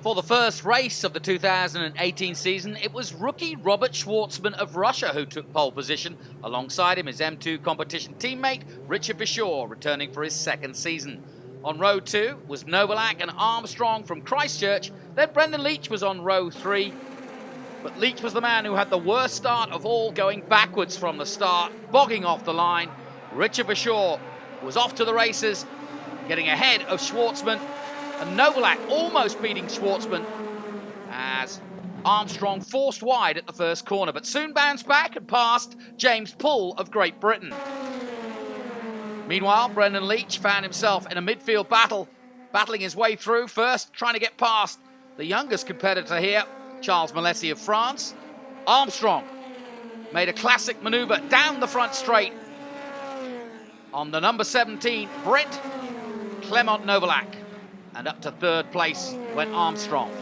For the first race of the 2018 season, it was rookie Robert Shwartzman of Russia who took pole position. Alongside him, his M2 competition teammate, Richard Bishaw, returning for his second season. On row 2 was Novalak and Armstrong from Christchurch. Then Brendan Leach was on row 3. But Leach was the man who had the worst start of all, going backwards from the start, bogging off the line. Richard Bishaw was off to the races, getting ahead of Shwartzman. And Novalak almost beating Shwartzman as Armstrong forced wide at the first corner, but soon bounced back and passed James Poole of Great Britain. Meanwhile, Brendan Leach found himself in a midfield battle, battling his way through, first trying to get past the youngest competitor here, Charles Malesi of France. Armstrong made a classic manoeuvre down the front straight on the number 17, Brent Clement Novalak. And up to third place went Armstrong.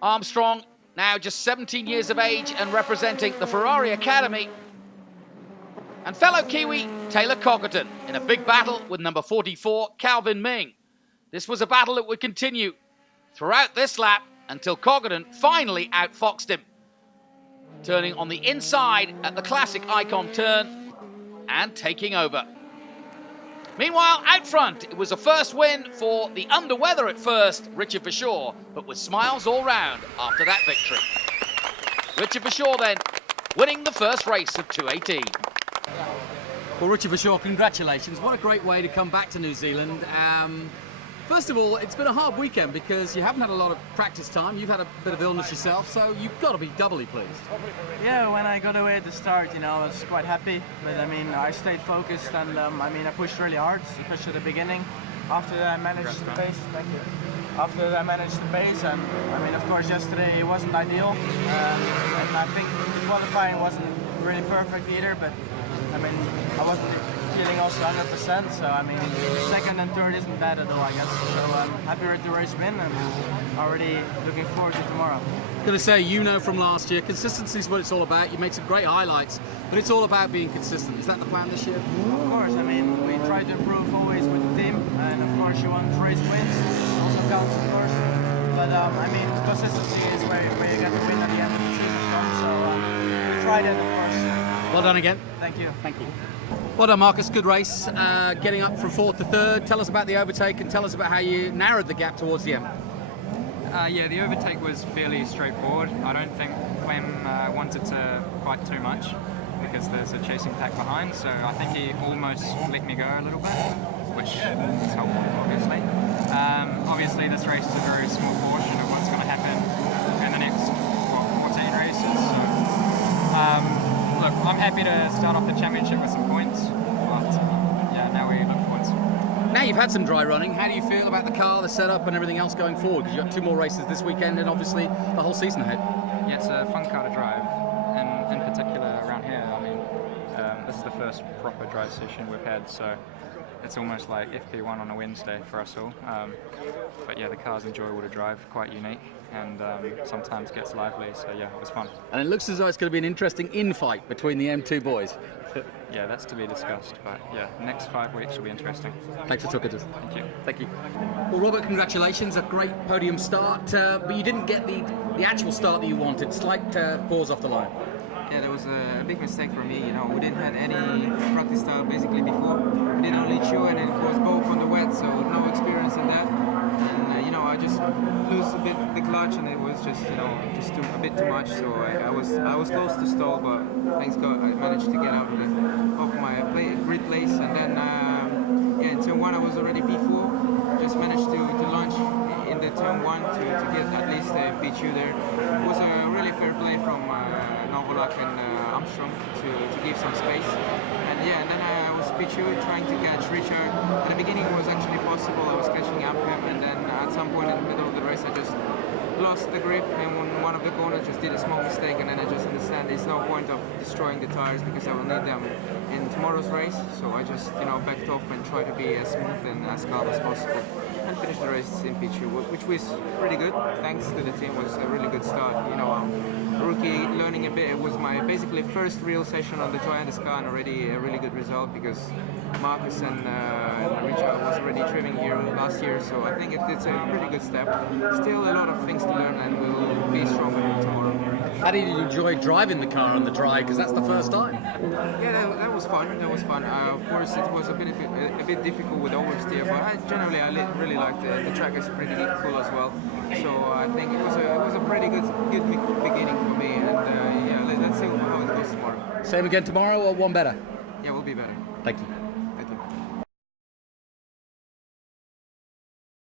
Armstrong, now just 17 years of age and representing the Ferrari Academy. And fellow Kiwi, Taylor Cockerton, in a big battle with number 44, Calvin Ming. This was a battle that would continue throughout this lap until Cockerton finally outfoxed him, turning on the inside at the classic icon turn and taking over. Meanwhile, out front, it was a first win for the under-weather at first, Richard Bishaw, but with smiles all round after that victory. Richard Bishaw then winning the first race of 2018. Well, Richard Bishaw, congratulations. What a great way to come back to New Zealand. First of all, it's been a hard weekend because you haven't had a lot of practice time. You've had a bit of illness yourself, so you've got to be doubly pleased. Yeah, when I got away at the start, I was quite happy. But I mean, I stayed focused and I pushed really hard, especially at the beginning. After that, I managed the pace. Thank you. After that, I managed the pace, and of course, yesterday it wasn't ideal. And I think the qualifying wasn't really perfect either. But I wasn't feeling also 100%. So second and third isn't bad at all, I guess. So I'm happy with the race win, and already looking forward to tomorrow. I'm going to say, from last year, consistency is what it's all about. You made some great highlights, but it's all about being consistent. Is that the plan this year? Of course. We try to improve always with the team, and of course you want race wins. It also counts, of course. But consistency is where you get the win at the end of the season. So we try that, of course. Well done again. Thank you. Thank you. Well done, Marcus. Good race. Getting up from fourth to third. Tell us about the overtake and tell us about how you narrowed the gap towards the end. Yeah, the overtake was fairly straightforward. I don't think Clem wanted to fight too much because there's a chasing pack behind, so I think he almost let me go a little bit, which is helpful, obviously. Obviously, this race is a very small portion of what's going to happen in the next 14 races. So, look, I'm happy to start off the championship with some points, but yeah, now we look forwards. Now you've had some dry running, how do you feel about the car, the setup and everything else going forward? Because you've got 2 more races this weekend and obviously the whole season ahead. Yeah, it's a fun car to drive, and in particular around here, this is the first proper drive session we've had, so it's almost like FP1 on a Wednesday for us all. But yeah, the car's enjoyable to drive, quite unique, and sometimes gets lively, so yeah, it was fun. And it looks as though it's going to be an interesting infight between the M2 boys. Yeah, that's to be discussed, but yeah, the next 5 weeks will be interesting. Thanks for talking to us. Thank you. Thank you. Well, Robert, congratulations, a great podium start, but you didn't get the actual start that you wanted. Slight pause off the line. Yeah, that was a big mistake for me. We didn't have any practice style basically before. We did only 2, and it was both on the wet, so no experience in that. And I just lose a bit the clutch, and it was just a bit too much. So I was close to stall, but thanks God I managed to get out of my grid place. And then in turn 1 I was already P4. Just managed to launch in the turn 1 to get at least a P2 there. It was a really fair play from Novalak and Armstrong to give some space. And then I was P2 trying to catch Richard. At the beginning it was actually possible, I was catching up him, and then at some point in the middle of the race I just lost the grip, and when one of the corners just did a small mistake, and then I just understand there's no point of destroying the tires because I will need them in tomorrow's race. So I just backed off and tried to be as smooth and as calm as possible and finished the race in P2, which was pretty good. Thanks to the team, it was a really good start. rookie, learning a bit. It was my basically first real session on the dry in the sky, and already a really good result because Marcus and Richard was already trimming here last year, so I think it's a pretty good step. Still a lot of things to learn, and we'll be stronger tomorrow. How did you enjoy driving the car on the dry? Because that's the first time. Yeah, that was fun. That was fun. Of course, it was a bit difficult with oversteer, but I really liked it. The track is pretty cool as well. So I think it was a pretty good beginning for me. And yeah, let's see how it goes tomorrow. Same again tomorrow, or one better? Yeah, we'll be better. Thank you.